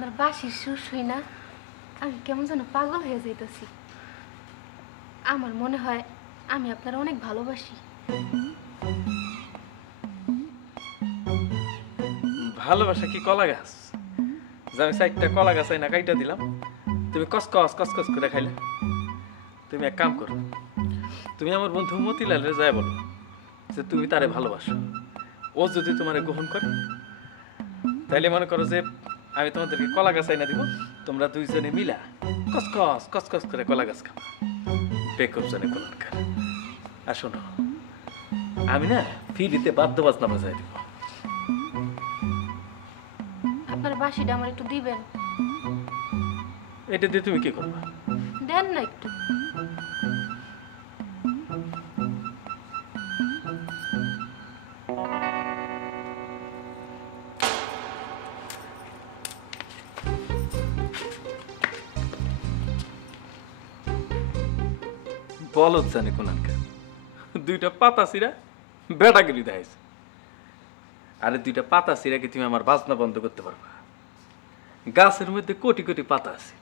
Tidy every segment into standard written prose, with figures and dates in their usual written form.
আপনার বাঁশির সুর শুই না আমি কেমন যেন পাগল হয়ে যাইতেছি। আমার মনে হয় আমি আপনার অনেক ভালোবাসি। ভালোবাসা কি কলা গাছ? যে আমি চারটা কলা গাছ না কাইটা দিলাম, তুমি কসকস কসকস করে খাইলে? তুমি এক কাম করো, তুমি আমার বন্ধু মতিলালের যায় বলো যে তুমি তারে ভালোবাসো। ও যদি তোমারে গ্রহণ করে তাইলে মনে করো যে আমি তোমাদেরকে কলা গাছ আইনা দিব, তোমরা দুইজনে মিলা কসকস কসকস করে কলা গাছ খাবা। বেকব জানে কোনখান। আর শোনো, আমি না ফিরিতে বাদ্য বাজনা বাজাই দিব। আপনার বাঁশিটা আমার একটু দিবেন? এটা দিয়ে তুমি কি করবা? দেন না একটু। বলত জানে কোনখান। দুইটা পাতা সিরা বেটাগিরি দেখাইছে। আরে দুইটা পাতা সিরা কি তুমি আমার বাজনা বন্ধ করতে পারবা? গাছের মধ্যে কোটি কোটি পাতা আছে,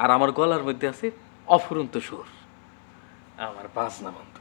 আর আমার গলার মধ্যে আছে অফুরন্ত সুর। আমার বাজনা বন্ধ